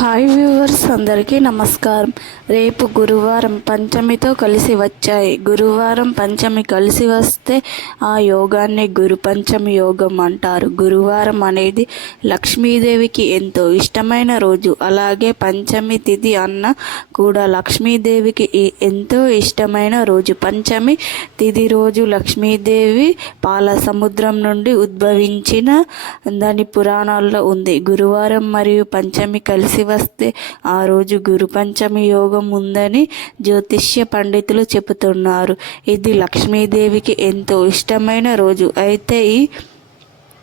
Hi viewers అందరికీ నమస్కారం. రేపు గురువారం పంచమితో కలిసి వచ్చాయి. గురువారం పంచమి కలిసి వస్తే ఆ యోగాన్ని గురు పంచమి యోగం అంటారు. గురువారం అనేది లక్ష్మీదేవికి ఎంతో ఇష్టమైన రోజు. అలాగే పంచమి తిథి అన్న కూడా లక్ష్మీదేవికి ఎంతో ఇష్టమైన రోజు. పంచమి తిథి రోజు లక్ష్మీదేవి పాల సముద్రం నుండి ఉద్భవించిన దాని పురాణాల్లో ఉంది. గురువారం మరియు పంచమి కలిసి వస్తే ఆ రోజు గురు పంచమి యోగం ఉందని జ్యోతిష్య పండితులు చెబుతున్నారు. ఇది లక్ష్మీదేవికి ఎంతో ఇష్టమైన రోజు. అయితే ఈ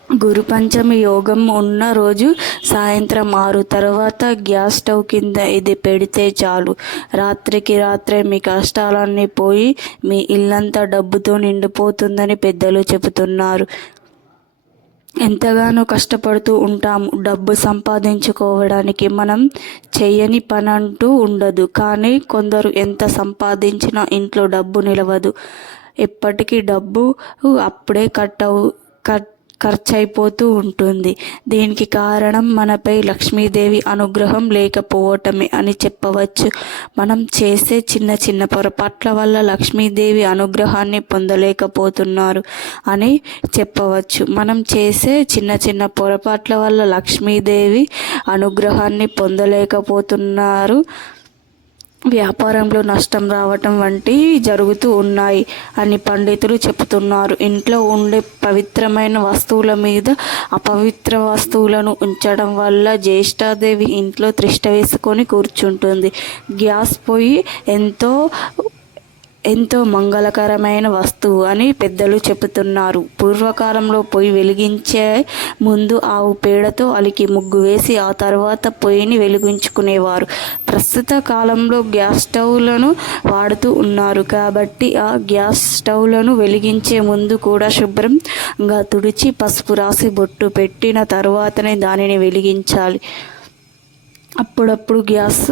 గురు పంచమి యోగం ఉన్న రోజు సాయంత్రం ఆరు తర్వాత గ్యాస్ స్టవ్ కింద ఇది పెడితే చాలు. రాత్రికి రాత్రే మీ కష్టాలన్నీ పోయి మీ ఇల్లంతా డబ్బుతో నిండిపోతుందని పెద్దలు చెబుతున్నారు. ఎంతగానో కష్టపడుతూ ఉంటాము డబ్బు సంపాదించుకోవడానికి. మనం చేయని పని అంటూ ఉండదు. కానీ కొందరు ఎంత సంపాదించినా ఇంట్లో డబ్బు నిలవదు. ఎప్పటికీ డబ్బు అప్పుడే కట్ అవు కట్ ఖర్చు అయిపోతూ ఉంటుంది. దీనికి కారణం మనపై లక్ష్మీదేవి అనుగ్రహం లేకపోవటమే అని చెప్పవచ్చు. మనం చేసే చిన్న చిన్న పొరపాట్ల వల్ల లక్ష్మీదేవి అనుగ్రహాన్ని పొందలేకపోతున్నారు అని చెప్పవచ్చు. మనం చేసే చిన్న చిన్న పొరపాట్ల వల్ల లక్ష్మీదేవి అనుగ్రహాన్ని పొందలేకపోతున్నారు వ్యాపారంలో నష్టం రావటం వంటివి జరుగుతూ ఉన్నాయి అని పండితులు చెబుతున్నారు. ఇంట్లో ఉండే పవిత్రమైన వస్తువుల మీద అపవిత్ర వస్తువులను ఉంచడం వల్ల జ్యేష్ఠాదేవి ఇంట్లో త్రిష్ట వేసుకొని కూర్చుంటుంది. గ్యాస్ పొయ్యి ఎంతో ఎంతో మంగళకరమైన వస్తువు అని పెద్దలు చెబుతున్నారు. పూర్వకాలంలో పొయ్యి వెలిగించే ముందు ఆవు పేడతో అలికి ముగ్గు వేసి ఆ తర్వాత పొయ్యిని వెలిగించుకునేవారు. ప్రస్తుత కాలంలో గ్యాస్ స్టవ్లను వాడుతూ ఉన్నారు. కాబట్టి ఆ గ్యాస్ స్టవ్లను వెలిగించే ముందు కూడా శుభ్రంగా తుడిచి పసుపు రాసి బొట్టు పెట్టిన తర్వాతనే దానిని వెలిగించాలి. అప్పుడప్పుడు గ్యాస్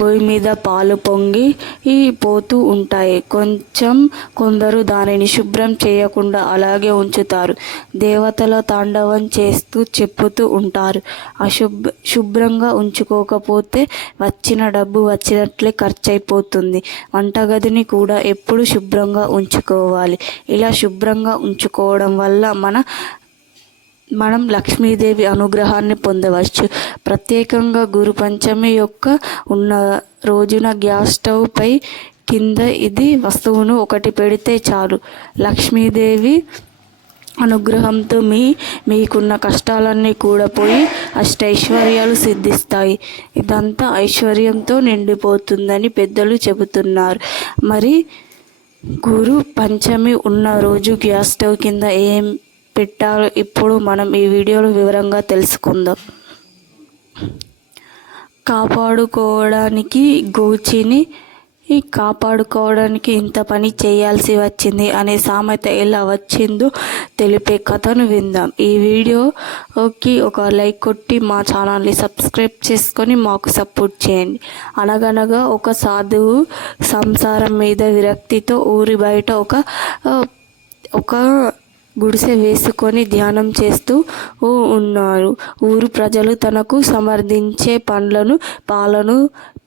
పొయ్యి మీద పాలు పొంగి ఈ పోతూ ఉంటాయి. కొంచెం కొందరు దానిని శుభ్రం చేయకుండా అలాగే ఉంచుతారు. దేవతల తాండవం చేస్తూ చెప్పుతూ ఉంటారు. అశుభ్ర శుభ్రంగా ఉంచుకోకపోతే వచ్చిన డబ్బు వచ్చినట్లే ఖర్చు అయిపోతుంది వంటగదిని కూడా ఎప్పుడు శుభ్రంగా ఉంచుకోవాలి. ఇలా శుభ్రంగా ఉంచుకోవడం వల్ల మన మనం లక్ష్మీదేవి అనుగ్రహాన్ని పొందవచ్చు. ప్రత్యేకంగా గురు పంచమి యొక్క ఉన్న రోజున గ్యాస్ స్టవ్ పై కింద ఇది వస్తువును ఒకటి పెడితే చాలు. లక్ష్మీదేవి అనుగ్రహంతో మీ మీకున్న కష్టాలన్నీ కూడా పోయి అష్టైశ్వర్యాలు సిద్ధిస్తాయి. ఇదంతా ఐశ్వర్యంతో నిండిపోతుందని పెద్దలు చెబుతున్నారు. మరి గురు పంచమి ఉన్న రోజు గ్యాస్ స్టవ్ కింద ఏం పెట్టాలో ఇప్పుడు మనం ఈ వీడియోలో వివరంగా తెలుసుకుందాం. కాపాడుకోవడానికి గోచిని ఈ కాపాడుకోవడానికి ఇంత పని చేయాల్సి వచ్చింది అనే సామెత ఎలా వచ్చిందో తెలిపే కథను విందాం. ఈ వీడియోకి ఒక లైక్ కొట్టి మా ఛానల్ని సబ్స్క్రైబ్ చేసుకొని మాకు సపోర్ట్ చేయండి. అనగనగా ఒక సాధువు సంసారం మీద విరక్తితో ఊరి బయట ఒక ఒక గుడిసె వేసుకొని ధ్యానం చేస్తూ ఉన్నారు. ఊరు ప్రజలు తనకు సమర్థించే పండ్లను పాలను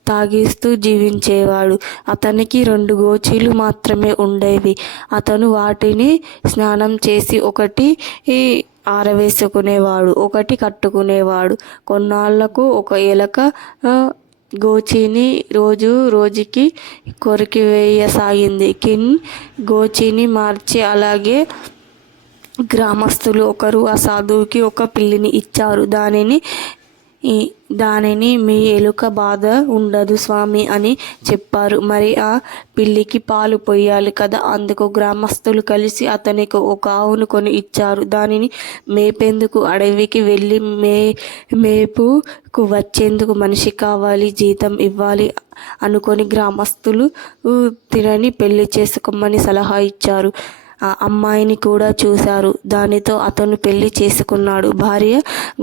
తాగిస్తూ జీవించేవాడు. అతనికి రెండు గోచీలు మాత్రమే ఉండేవి. అతను వాటిని స్నానం చేసి ఒకటి ఆరవేసుకునేవాడు ఒకటి కట్టుకునేవాడు. కొన్నాళ్ళకు ఒక ఎలక గోచిని రోజు రోజుకి కొరికి వేయసాగింది కిన్ గోచిని మార్చి అలాగే గ్రామస్తులు ఒకరు ఆ సాధువుకి ఒక పిల్లిని ఇచ్చారు. దానిని దానిని మీ ఎలుక బాధ ఉండదు స్వామి అని చెప్పారు. మరి ఆ పిల్లికి పాలు పోయాలి కదా? అందుకు గ్రామస్తులు కలిసి అతనికి ఒక ఆవును కొని ఇచ్చారు. దానిని మేపేందుకు? అడవికి వెళ్ళి మే మేపుకు వచ్చేందుకు మనిషి కావాలి జీతం ఇవ్వాలి అనుకొని గ్రామస్తులు తినని పెళ్ళి చేసుకోమని సలహా ఇచ్చారు. ఆ అమ్మాయిని కూడా చూశారు. దానితో అతను పెళ్ళి చేసుకున్నాడు. భార్య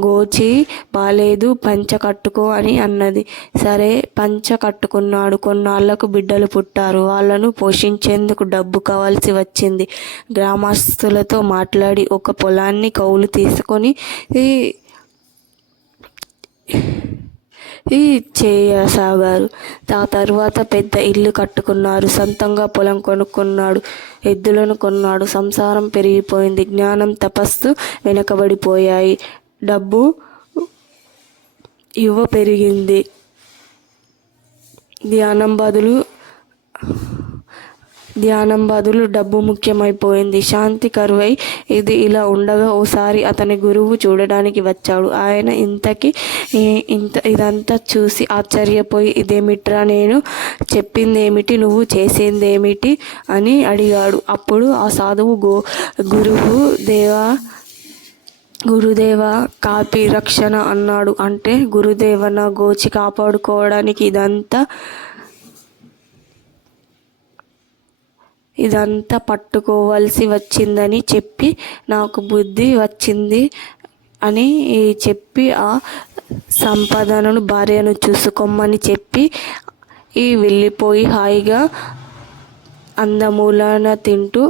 గోచి బాలేదు పంచ కట్టుకో అని అన్నది. సరే పంచ కట్టుకున్నాడు. కొన్నాళ్ళకు బిడ్డలు పుట్టారు. వాళ్ళను పోషించేందుకు డబ్బు కావాల్సి వచ్చింది. గ్రామస్తులతో మాట్లాడి ఒక పొలాన్ని కౌలు తీసుకొని ఈ చేయసాగారు. ఆ తర్వాత పెద్ద ఇల్లు కట్టుకున్నారు. సొంతంగా పొలం కొనుక్కున్నాడు. ఎద్దులను కొన్నాడు. సంసారం పెరిగిపోయింది. జ్ఞానం తపస్సు వెనకబడిపోయాయి. డబ్బు యువ పెరిగింది. ధ్యానం బదులు ధ్యానం బదులు డబ్బు ముఖ్యమైపోయింది. శాంతి కరువై ఇది ఇలా ఉండగా ఓసారి అతని గురువు చూడడానికి వచ్చాడు. ఆయన ఇంతకి ఇంత ఇదంతా చూసి ఆశ్చర్యపోయి ఇదేమిట్రా నేను చెప్పిందేమిటి? నువ్వు చేసిందేమిటి? అని అడిగాడు. అప్పుడు ఆ సాధువు గో గురువు దేవా గురుదేవ కాపీ రక్షణ అన్నాడు. అంటే గురుదేవ నా గోచి కాపాడుకోవడానికి ఇదంతా ఇదంతా పట్టుకోవాల్సి వచ్చిందని చెప్పి నాకు బుద్ధి వచ్చింది అని చెప్పి ఆ సంపాదనను భార్యను చూసుకోమని చెప్పి ఈ వెళ్ళిపోయి హాయిగా అందమూలన తింటూ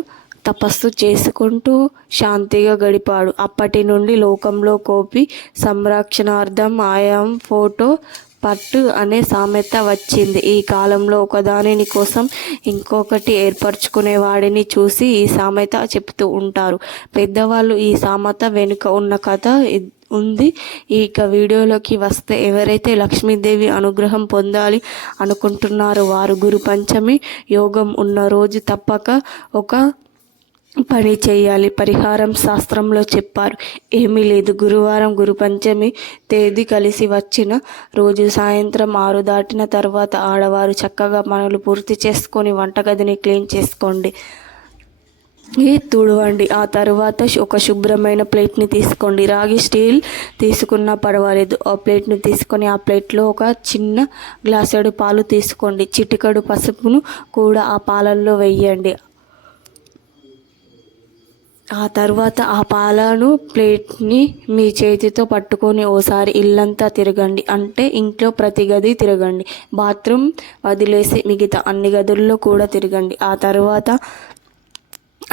తపస్సు చేసుకుంటూ శాంతిగా గడిపాడు. అప్పటి నుండి లోకంలో కోపి సంరక్షణార్థం ఆయాం ఫోటో పట్టు అనే సామెత వచ్చింది. ఈ కాలంలో ఒకదానిని కోసం ఇంకొకటి ఏర్పరచుకునే వాడిని చూసి ఈ సామెత చెప్తూ ఉంటారు. పెద్దవాళ్ళు ఈ సామెత వెనుక ఉన్న కథ ఉంది. ఇక వీడియోలోకి వస్తే ఎవరైతే లక్ష్మీదేవి అనుగ్రహం పొందాలి అనుకుంటున్నారో వారు గురు పంచమి యోగం ఉన్న రోజు తప్పక ఒక పని చేయాలి. పరిహారం శాస్త్రంలో చెప్పారు. ఏమీ లేదు. గురువారం గురు పంచమి తేదీ కలిసి వచ్చిన రోజు సాయంత్రం ఆరు దాటిన తర్వాత ఆడవారు చక్కగా పనులు పూర్తి చేసుకొని వంటగదిని క్లీన్ చేసుకోండి. ఈ తుడవండి. ఆ తర్వాత ఒక శుభ్రమైన ప్లేట్ని తీసుకోండి. రాగి స్టీల్ తీసుకున్నా పర్వాలేదు. ఆ ప్లేట్ని తీసుకొని ఆ ప్లేట్లో ఒక చిన్న గ్లాసెడు పాలు తీసుకోండి. చిటికడు పసుపును కూడా ఆ పాలల్లో వేయండి. ఆ తర్వాత ఆ పాలను ప్లేట్ని మీ చేతితో పట్టుకొని ఓసారి ఇల్లంతా తిరగండి. అంటే ఇంట్లో ప్రతి గది తిరగండి. బాత్రూమ్ వదిలేసి మిగతా అన్ని గదుల్లో కూడా తిరగండి. ఆ తర్వాత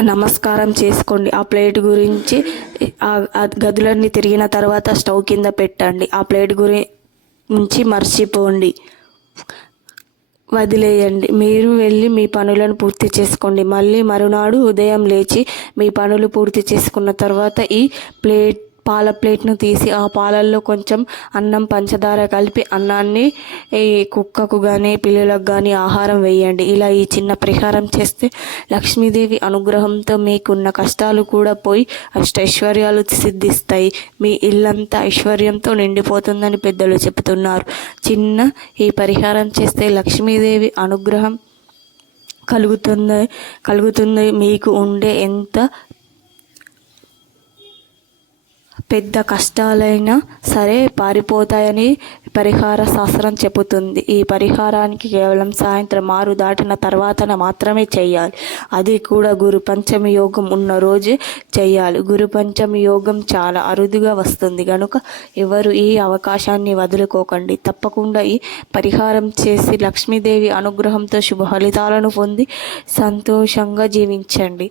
నమస్కారం చేసుకోండి. ఆ ప్లేట్ గురించి ఆ గదులన్నీ తిరిగిన తర్వాత స్టవ్ కింద పెట్టండి. ఆ ప్లేట్ గురించి మర్చిపోండి. వదిలేయండి. మీరు వెళ్ళి మీ పనులను పూర్తి చేసుకోండి. మళ్ళీ మరునాడు ఉదయం లేచి మీ పనులు పూర్తి చేసుకున్న తర్వాత ఈ ప్లేట్ పాల ప్లేట్ను తీసి ఆ పాలల్లో కొంచెం అన్నం పంచదార కలిపి అన్నాన్ని ఈ కుక్కకు కానీ పిల్లలకు కానీ ఆహారం వేయండి. ఇలా ఈ చిన్న పరిహారం చేస్తే లక్ష్మీదేవి అనుగ్రహంతో మీకున్న కష్టాలు కూడా పోయి అష్టైశ్వర్యాలు సిద్ధిస్తాయి. మీ ఇల్లంతా ఐశ్వర్యంతో నిండిపోతుందని పెద్దలు చెబుతున్నారు. చిన్న ఈ పరిహారం చేస్తే లక్ష్మీదేవి అనుగ్రహం కలుగుతుంది కలుగుతుంది. మీకు ఉండే ఎంత పెద్ద కష్టాలైనా సరే పారిపోతాయని పరిహార శాస్త్రం చెబుతుంది. ఈ పరిహారానికి కేవలం సాయంత్రం ఆరు దాటిన తర్వాతన మాత్రమే చేయాలి. అది కూడా గురు పంచమి యోగం ఉన్న రోజే చేయాలి. గురు పంచమి యోగం చాలా అరుదుగా వస్తుంది. కనుక ఎవరు ఈ అవకాశాన్ని వదులుకోకండి. తప్పకుండా ఈ పరిహారం చేసి లక్ష్మీదేవి అనుగ్రహంతో శుభ ఫలితాలను పొంది సంతోషంగా జీవించండి.